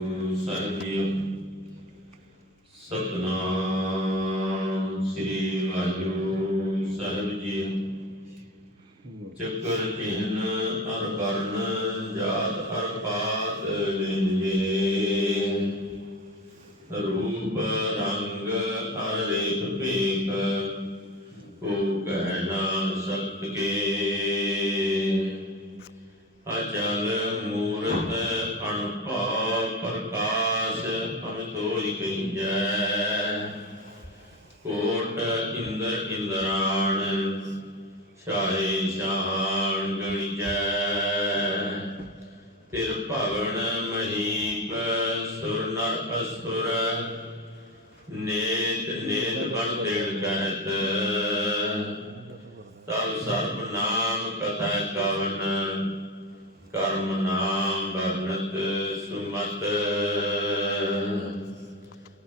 ਸਾਹਿਬ ਸਤਨਾਮ ਸ੍ਰੀ ਵਾਹਿਗੁਰੂ ਸਾਹਿਬ ਜੀ। ਚੱਕਰ ਚਿਹਨ ਅਰ ਵਰਨ ਜਾਤ ਅਰ ਪਾਤ ਨੇਤ ਨੇਤ ਬਣ ਤੇੜ ਕਹਿਤ। ਤਬ ਸਰਬ ਨਾਮ ਕਥਾ ਕਵਨ, ਕਰਮ ਨਾਮ ਬਰਨਤ ਸੁਮਤ।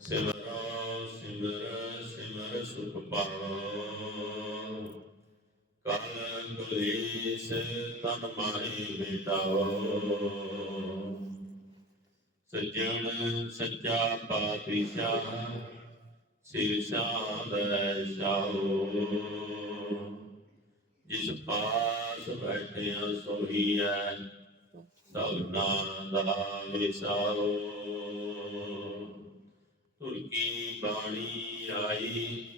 ਸਿਮਰੋ ਸਿਮਰ ਸਿਮਰ ਸੁਖ ਪਾਓ। ਕਲ ਕੁਲੇਸ਼ ਤਨ ਮਾਹੀ ਬੇਟਾਓ ਸਜਣ ਸੱਚਾ ਪਾਤਸ਼ਾਹ ਸਿਰਸ਼ਾਦ ਸ਼ਾਹੋ ਜਿਸ ਪਾਸ ਬੈਠਿਆ ਸੋਹੀ ਹੈ ਸਭਨਾ ਦਾ ਵਿਸਾਰੋ। ਤੁਰ ਬਾਣੀ ਆਈ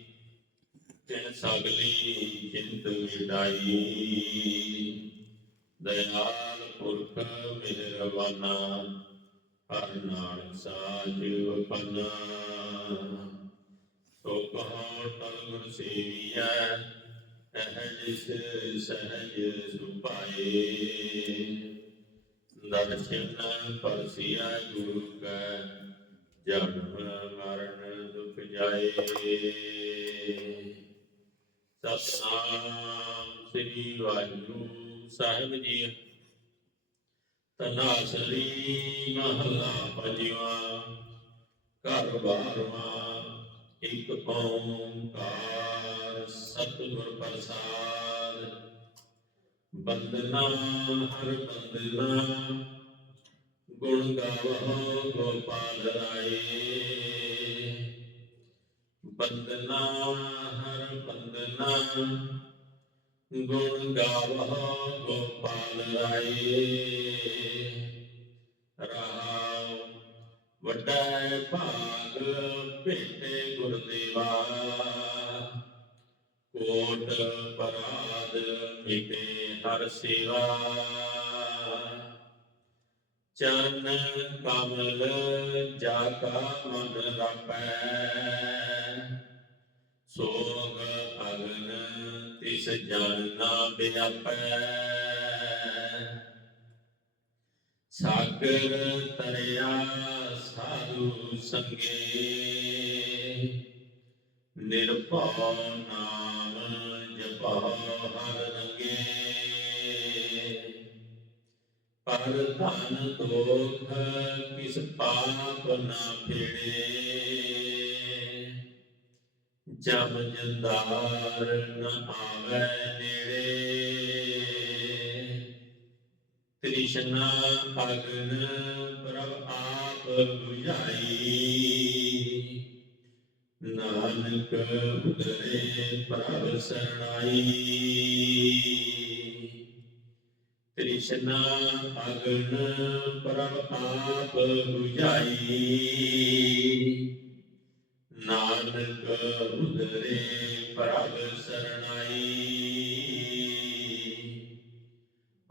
ਤੇ ਸਗਲੀ ਚਿੰਤ ਮਿਟਾਈ। ਦਇਆਲ ਪੁਰਖ ਮਿਹਰਬਾਨਾ, ਹਰ ਨਾਨਕ ਸਾਜ ਵਪਨਾ। ਸੋ ਕਹੋ ਤਲ ਗੁਰ ਸੇਵੀਐ ਅਹਜਿਸ ਸਹਜ ਸੁਪਾਏ ਦਰਸ਼ਨ ਪਰਸਿਆ ਗੁਰੂ ਕੈ ਜਨਮ ਮਰਨ ਦੁਖ ਜਾਏ। ਸਤਨਾਮ ਸ੍ਰੀ ਵਾਹਿਗੁਰੂ ਸਾਹਿਬ ਜੀ। ਤਨਾਸਰੀ ਮਹਲਾ ਪੰਜਵਾ, ਘਰ ਬਾਰਵਾ ਇਕ ਓੰਕਾਰ ਸਤਿਗੁਰ ਪ੍ਰਸਾਦ ਬੰਦਨਾ ਹਰ ਬੰਦਨਾ ਗੁਣ ਗਾਵੋ ਗੋਪਾਲ ਰਾਏ ਬੰਦਨਾ ਹਰ ਬੰਦਨਾ ਗੁਣ ਗਾਵੋ ਗੋਪਾਲ ਰਾਏ ਰਾਮ ਵੱਡਾ ਹੈ ਭਾਗ ਭੇਟੇ ਗੁਰਦੇਵਾ ਕੋਟ ਪਰਾਦ ਮਿਟੇ ਹਰ ਸੇਵਾ। ਚਰਨ ਕਮਲ ਜਾਤਾ ਕਾ ਮਨ ਰਪੈ ਸੋਗ ਅਗਨ ਤਿਸ ਜਨ ਨਾ ਬਿਆਪੈ। ਸਾਗਰ ਤਰਿਆ ਸਾਧੂ ਸੰਗੇ। ਨਿਰਭਉ ਨਾਮ ਜਪਹੁ ਹਰ ਰੰਗੇ। ਪਰ ਧਨ ਦੋਖ ਕਿਸ ਪਾਪ ਨਾ ਫਿੜੇ। ਜਮ ਜੰਦਾਰ ਨ ਆਵੈ ਨੇੜੇ। ਤ੍ਰਿਸ਼ਨਾ ਅਗਨ ਪ੍ਰਭ ਆਪ 부ਝਾਈ ਨਾਨਕ ਉਦਰੇ ਪ੍ਰਭ ਸਰਣਾਈ। ਤ੍ਰਿਸ਼ਨਾ ਅਗਨ ਪ੍ਰਭ ਆਪ 부ਝਾਈ ਨਾਨਕ